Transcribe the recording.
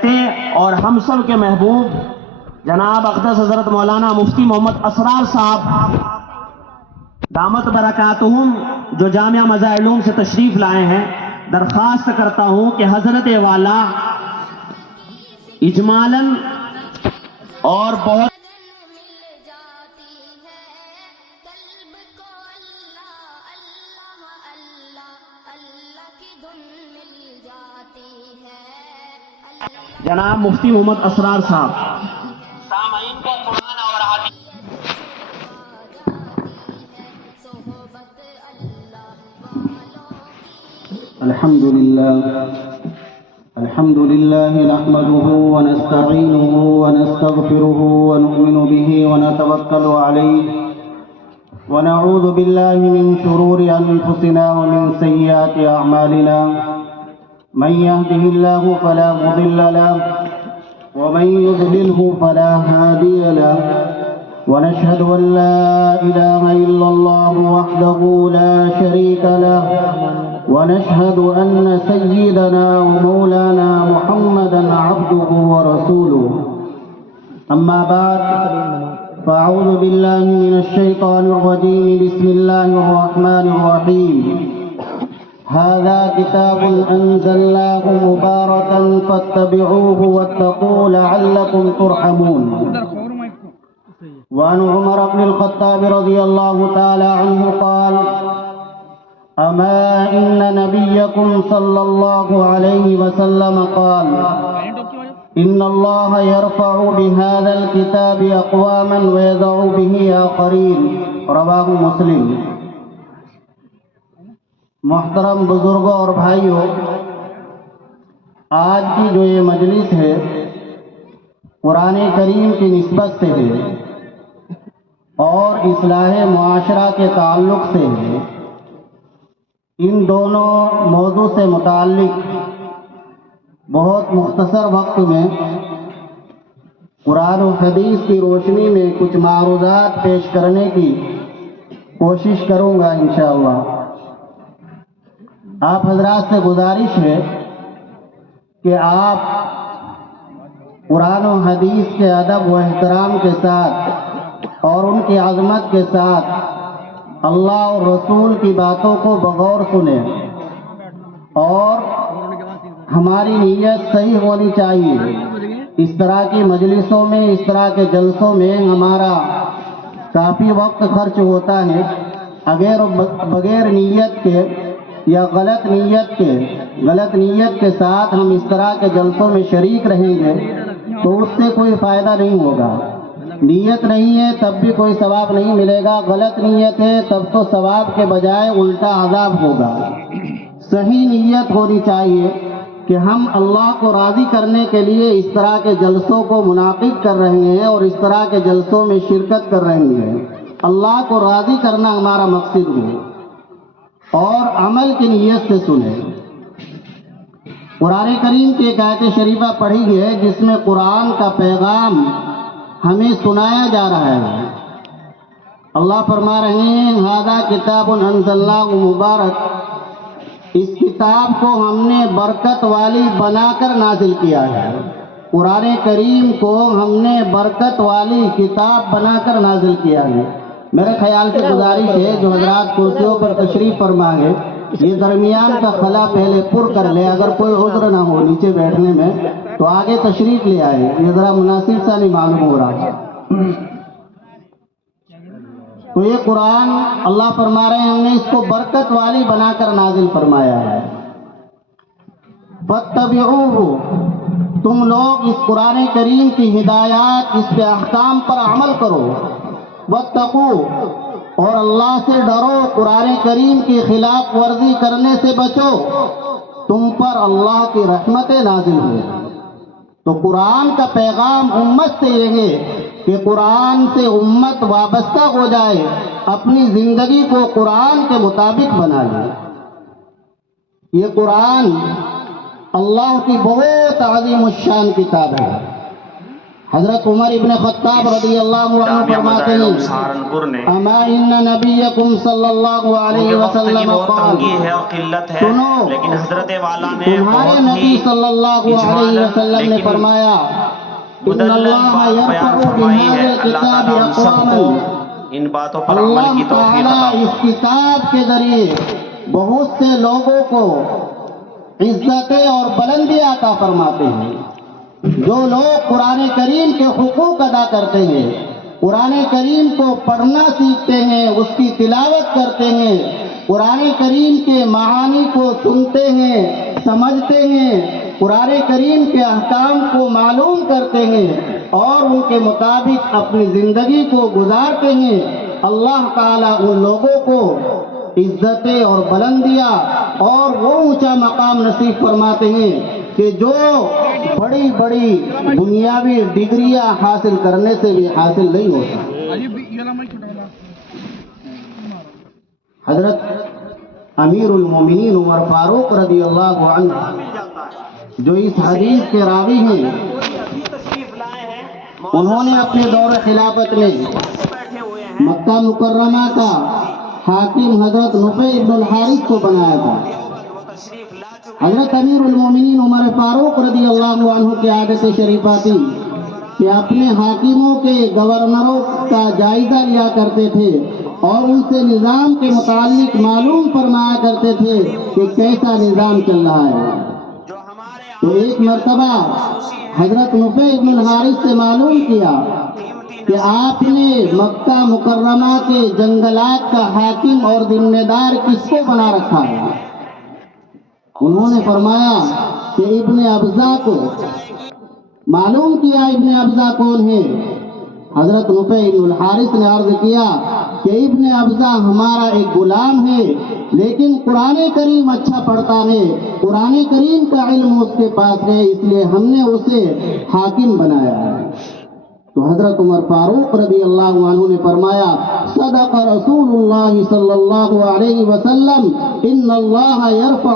تھے اور ہم سب کے محبوب جناب اقدس حضرت مولانا مفتی محمد اسرار صاحب دامت برکاتہم جو جامعہ مزہ علوم سے تشریف لائے ہیں، درخواست کرتا ہوں کہ حضرت والا اجمالاً اور بہت جناب مفتی محمد اسرار صاحب سامعین کو قرآن اور حدیث الحمد لله نحمده ونستعينه ونستغفره ونؤمن به ونتوكل عليه ونعوذ بالله من شرور أنفسنا ومن سيئات أعمالنا من يهده الله فلا مضل له ومن يضلله فلا هادي له ونشهد أن لا إله إلا الله وحده لا شريك له ونشهد أن سيدنا ومولانا محمدا عبده ورسوله أما بعد فأعوذ بالله من الشيطان الرجيم بسم الله الرحمن الرحيم هذا كتاب أنزلناه مباركا فاتبعوه واتقوا لعلكم ترحمون. وعن عمر بن الخطاب رضي الله تعالى عنه قال: أما إن نبيكم صلى الله عليه وسلم قال: إن الله يرفع بهذا الكتاب أقواما ويضع به آخرين. رواه مسلم. محترم بزرگوں اور بھائیوں، آج کی جو یہ مجلس ہے قرآن کریم کی نسبت سے ہے اور اصلاح معاشرہ کے تعلق سے ہے. ان دونوں موضوع سے متعلق بہت مختصر وقت میں قرآن و حدیث کی روشنی میں کچھ معروضات پیش کرنے کی کوشش کروں گا انشاءاللہ. آپ حضرات سے گزارش ہے کہ آپ قرآن و حدیث کے ادب و احترام کے ساتھ اور ان کی عظمت کے ساتھ اللہ اور رسول کی باتوں کو بغور سنیں، اور ہماری نیت صحیح ہونی چاہیے. اس طرح کی مجلسوں میں، اس طرح کے جلسوں میں ہمارا کافی وقت خرچ ہوتا ہے. اگر بغیر نیت کے یا غلط نیت کے ساتھ ہم اس طرح کے جلسوں میں شریک رہیں گے تو اس سے کوئی فائدہ نہیں ہوگا. نیت نہیں ہے تب بھی کوئی ثواب نہیں ملے گا، غلط نیت ہے تب تو ثواب کے بجائے الٹا عذاب ہوگا. صحیح نیت ہونی چاہیے کہ ہم اللہ کو راضی کرنے کے لیے اس طرح کے جلسوں کو منعقد کر رہے ہیں اور اس طرح کے جلسوں میں شرکت کر رہے ہیں. اللہ کو راضی کرنا ہمارا مقصد ہے اور عمل کی نیت سے سنیں. قرآن کریم کی ایک آیت شریفہ پڑھی ہے جس میں قرآن کا پیغام ہمیں سنایا جا رہا ہے. اللہ فرما رہے ہیں: ھذا کتاب انزلناہ مبارک. اس کتاب کو ہم نے برکت والی بنا کر نازل کیا ہے. قرآن کریم کو ہم نے برکت والی کتاب بنا کر نازل کیا ہے. میرے خیال سے گزارش ہے جو حضرات کرسیوں پر تشریف فرما ہے یہ درمیان کا خلا پہلے پر کر لے. اگر کوئی عذر نہ ہو نیچے بیٹھنے میں تو آگے تشریف لے آئے، یہ ذرا مناسب سا نہیں معلوم ہو رہا. تو یہ قرآن اللہ فرما رہے ہیں ہم نے اس کو برکت والی بنا کر نازل فرمایا ہے. فَاتَّبِعُوهُ. تم لوگ اس قرآن کریم کی ہدایات، اس کے احکام پر عمل کرو. وَاتَّقُوا. اور اللہ سے ڈرو، قرآن کریم کی خلاف ورزی کرنے سے بچو، تم پر اللہ کی رحمتیں نازل ہوں. تو قرآن کا پیغام امت سے یہ ہے کہ قرآن سے امت وابستہ ہو جائے، اپنی زندگی کو قرآن کے مطابق بنا لے. یہ قرآن اللہ کی بہت عظیم الشان کتاب ہے. حضرت عمر ابن خطاب رضی اللہ عنہ جامعہ فرماتے مظاہر ہیں سہارنپور نے اما ان نبیکم صلی اللہ ان کے علیہ وقت کی وسلم بہت قال تنگی ہے اور قلت ہے، سنو، لیکن حضرت والا نے تمہارے بہت نبی ہی صلی اللہ علیہ اجمالاً وسلم نے لیکن فرمایا ان مدلل اللہ بات بیان یرفع فرمائی ہے۔ بهذا اللہ الكتاب تعالیٰ ہم سب کو اقواما، ان باتوں پر عمل اللہ کی توفیق عطا تعالی اس فرمائے۔ کتاب کے ذریعے بہت سے لوگوں کو عزتیں اور بلندی عطا فرماتے ہیں۔ جو لوگ قرآن کریم کے حقوق ادا کرتے ہیں، قرآن کریم کو پڑھنا سیکھتے ہیں، اس کی تلاوت کرتے ہیں، قرآن کریم کے معانی کو سنتے ہیں، سمجھتے ہیں، قرآن کریم کے احکام کو معلوم کرتے ہیں اور ان کے مطابق اپنی زندگی کو گزارتے ہیں، اللہ تعالیٰ ان لوگوں کو عزتیں اور بلندیاں اور وہ اونچا مقام نصیب فرماتے ہیں کہ جو بڑی بڑی دنیاوی ڈگریاں حاصل کرنے سے بھی حاصل نہیں ہوتا۔ حضرت امیر المومنین عمر فاروق رضی اللہ عنہ جو اس حدیث کے راوی ہیں، انہوں نے اپنے دور خلافت میں مکہ مکرمہ کا حاکم حضرت نفع ابن الحارث کو بنایا تھا۔ حضرت امیر المومنین عمر فاروق رضی اللہ عنہ کی عادت شریفہ تھی کہ اپنے حاکموں کے گورنروں کا جائزہ لیا کرتے تھے اور ان سے نظام کے متعلق معلوم فرمایا کرتے تھے کہ کیسا نظام چل رہا ہے۔ تو ایک مرتبہ حضرت نفع ابن الحارث سے معلوم کیا کہ آپ نے مکہ مکرمہ کے جنگلات کا حاکم اور ذمہ دار کس کو بنا رکھا ہے؟ انہوں نے فرمایا کہ ابن ابزا کو۔ معلوم کیا ابن ابزا کون ہے؟ حضرت نفع ابن الحارث نے عرض کیا کہ ابن ابزا ہمارا ایک غلام ہے، لیکن قرآن کریم اچھا پڑھتا ہے، قرآن کریم کا علم اس کے پاس ہے، اس لیے ہم نے اسے حاکم بنایا ہے۔ تو حضرت عمر فاروق رضی اللہ عنہ نے فرمایا صدق رسول اللہ صلی اللہ علیہ وسلم ان اللہ یرفع